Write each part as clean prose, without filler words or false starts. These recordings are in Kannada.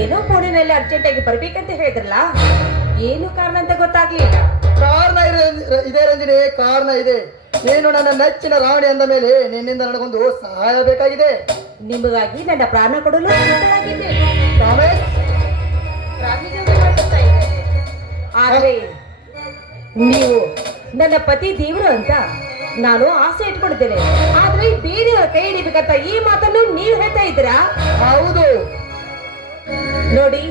ಏನೋ ಫೋನಿನಲ್ಲಿ ಅರ್ಜೆಂಟ್ ಆಗಿ ಬರ್ಬೇಕಂತ ಹೇಳಿದ್ರಲ್ಲ, ಏನು ಕಾರಣ ಅಂತ ಗೊತ್ತಾಗ್ಲಿಲ್ಲ. ಕಾರಣ ಇದೆ ರಂಜಿನಿ, ಕಾರಣ ಇದೆ. ನೀನು ನನ್ನ ನೆಚ್ಚಿನ ರಾವಣಿ ಅಂದ ಮೇಲೆ ನಿನ್ನಿಂದ ನನಗೊಂದು ಸಹಾಯ ಬೇಕಾಗಿದೆ. ನಿಮಗಾಗಿ ನನ್ನ ಪ್ರಾಣ ಕೊಡಲು ಸಿದ್ಧವಾಗಿದ್ದೆ. ಪ್ರಾಮಿಸ್? ಆದ್ರೆ ನೀವು ನನ್ನ ಪತಿ ದೇವರು ಅಂತ ನಾನು ಆಸೆ ಇಟ್ಕೊಂಡಿದ್ದೇನೆ. ಆದ್ರೆ ಬೇರೆಯವರ ಕೈ ಹಿಡಿಬೇಕಂತ ಈ ಮಾತನ್ನು ನೀವು ಹೇಳ್ತಾ ಇದ್ದೀರಾ? ಹೌದು. ನೋಡಿ,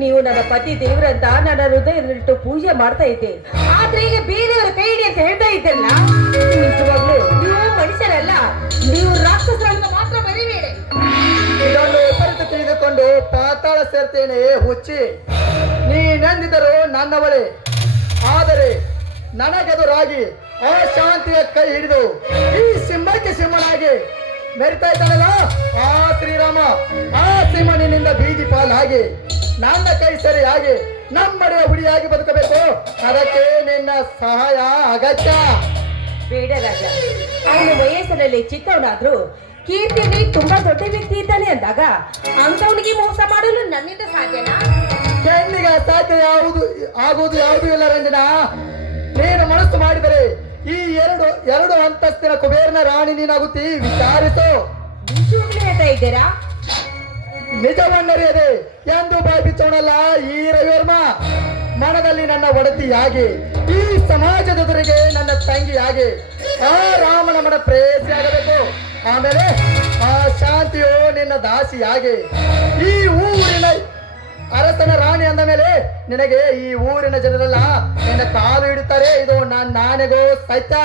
ನೀವು ನನ್ನ ಪತಿ ದೇವರಂತ ನನ್ನ ಹೃದಯದಲ್ಲಿಟ್ಟು ಪೂಜೆ ಮಾಡ್ತಾ ಇದ್ದೆ. ಆದ್ರೆ ಈಗ ಬೇರೆಯವರ ಕೈ ಹಿಡಿ ಅಂತ ಹೇಳ್ತಾ ಇದ್ದಲ್ಲ, ನಿಜವಾಗ್ಲು ನೀವು ಮನುಷ್ಯರಲ್ಲ, ನೀವು ರಾಕ್ಷಸರಂತ ಮಾತ್ರ ಬರೀಬೇಡಿ. ಇದೊಂದು ಉಪರಿತ ತಿಳಿದುಕೊಂಡು ಪಾತಾಳ ಸೇರ್ತೇನೆ ಹುಚ್ಚಿ. ನೀನೆಂದಿದ್ದರೂ ನನ್ನವಳೆ, ಆದರೆ ನನಗೆದುರಾಗಿ ಅಶಾಂತಿಯ ಕೈ ಹಿಡಿದು ಈ ಸಿಂಹಕ್ಕೆ ಸಿಂಹನಾಗಿ ಮೆರಿತಾ ಇದ್ದಾನಲ್ಲ ಆ ಶ್ರೀರಾಮ, ಆ ಸಿಂಹ ನಿನ್ನಿಂದ ಬೀದಿ ಪಾಲಾಗಿ ನನ್ನ ಕೈ ಸರಿಯಾಗಿ ನಮ್ಮಡೆಯ ಹುಡಿಯಾಗಿ ಬದುಕಬೇಕು. ಅದಕ್ಕೆ ನಿನ್ನ ಸಹಾಯ ಅಗತ್ಯ. ಬೇಡ ರಾಜ, ಅವನು ವಯಸ್ಸಿನಲ್ಲಿ ಚಿಕ್ಕವನಾದ್ರೂ ಕೀರ್ತಿಯಲ್ಲಿ ತುಂಬಾ ದೊಡ್ಡ ವ್ಯಕ್ತಿ ಇದ್ದಾನೆ ಅಂದಾಗ ಅಂತವನಿಗೆ ಮೋಸ ಮಾಡಲು ನನ್ನಿಂದ ಸಾಧ್ಯನಾ? ಹೆಣ್ಣಿಗೆ ಸಾಧ್ಯ ಆಗುವುದು ಯಾವುದೂ ಇಲ್ಲ ರಂಜನಾ. ನೀನು ಮನಸ್ಸು ಮಾಡಿದರೆ ಈ ಎರಡು ಅಂತಸ್ತಿನ ಕುಬೇರನ ರಾಣಿ ನೀನಾಗುತ್ತಿ. ವಿಚಾರಿಸು. ನಿಜವಾಗ್ಲೂ ಹೇಳ್ತಾ ಇದ್ದೀರಾ? ನಿಜವನ್ನರಿಯದೆ ಎಂದು ಬಾಯಿ ಬಿಚ್ಚೋಣಲ್ಲ ಈ ರವಿವರ್ಮ. ಮನದಲ್ಲಿ ನನ್ನ ಒಡತಿಯಾಗಿ, ಈ ಸಮಾಜದೆದುರಿಗೆ ನನ್ನ ತಂಗಿಯಾಗಿ ಆ ರಾಮನ ಮನ ಪ್ರೇಯಸಿಯಾಗಬೇಕು. ಆಮೇಲೆ ಆ ಶಾಂತಿಯು ನಿನ್ನ ದಾಸಿಯಾಗಿ, ಈ ಊರಿನ ಅರಸನ ರಾಣಿ ಅಂದ ಮೇಲೆ ನಿನಗೆ ಈ ಊರಿನ ಜನರೆಲ್ಲ ನಿನ್ನ ಕಾಲು ಹಿಡುತ್ತಾರೆ. ಇದು ನಾನೆಗೋ ಸತ್ಯ.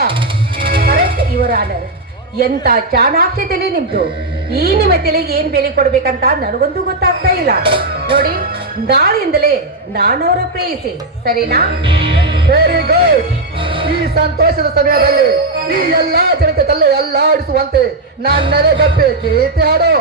ಇವರ ಆನರ್, ಎಂತ ಚಾಣಾಕ್ಷತೆಯಲ್ಲಿ ನಿಮ್ದು. ಈ ನಿಮ್ಮ ತಲೆಗೆ ಏನ್ ಬೆಲೆ ಕೊಡ್ಬೇಕಂತ ನನಗೊಂದು ಗೊತ್ತಾಗ್ತಾ ಇಲ್ಲ. ನೋಡಿ, ನಾಳೆಯಿಂದಲೇ ನಾನವರ ಪ್ರೇಯಸಿ, ಸರಿನಾ? Very good. ಈ ಸಂತೋಷದ ಸಮಯದಲ್ಲಿ ಈ ಎಲ್ಲಾ ಜನತೆ ತಲೆ ಎಲ್ಲಾಡಿಸುವಂತೆ ನನ್ನದೇ ಗಪ್ಪೆ ಗೀತೆ ಹಾಡು.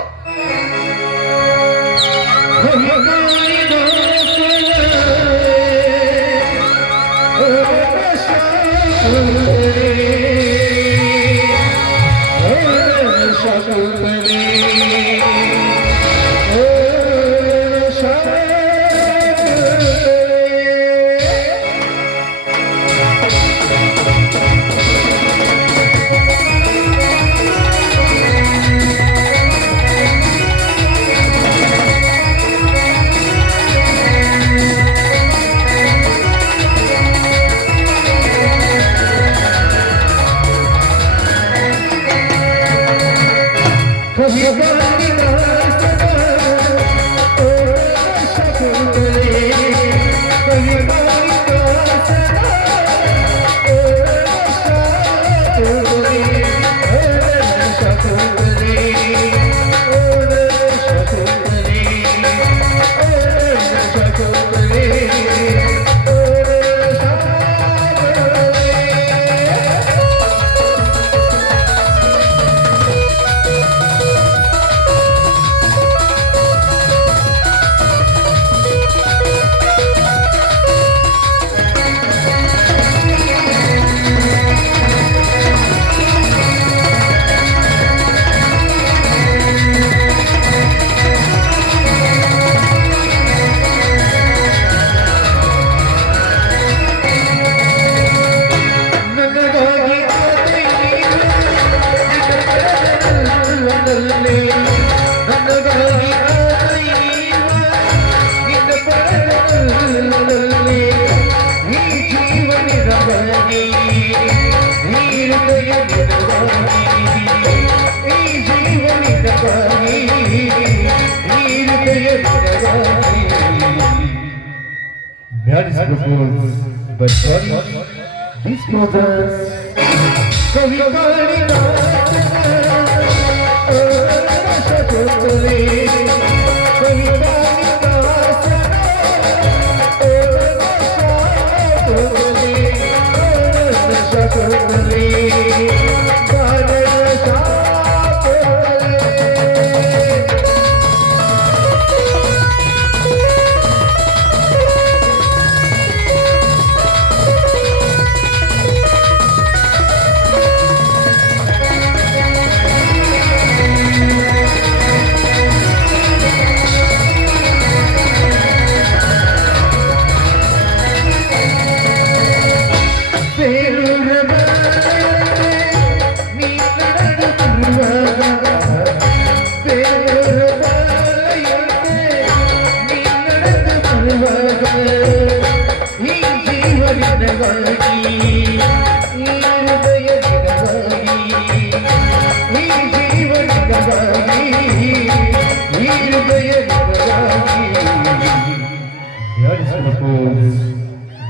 That is proposed, but sorry, these brothers. ನಿನಗಾಗಿ ಈ ಹೃದಯ ನಿನಗಾಗಿ ಈ ಜೀವ ನಿನಗಾಗಿ ಈ ಹೃದಯ ನಿನಗಾಗಿ Marriage proposed,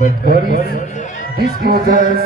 but what is this proposal?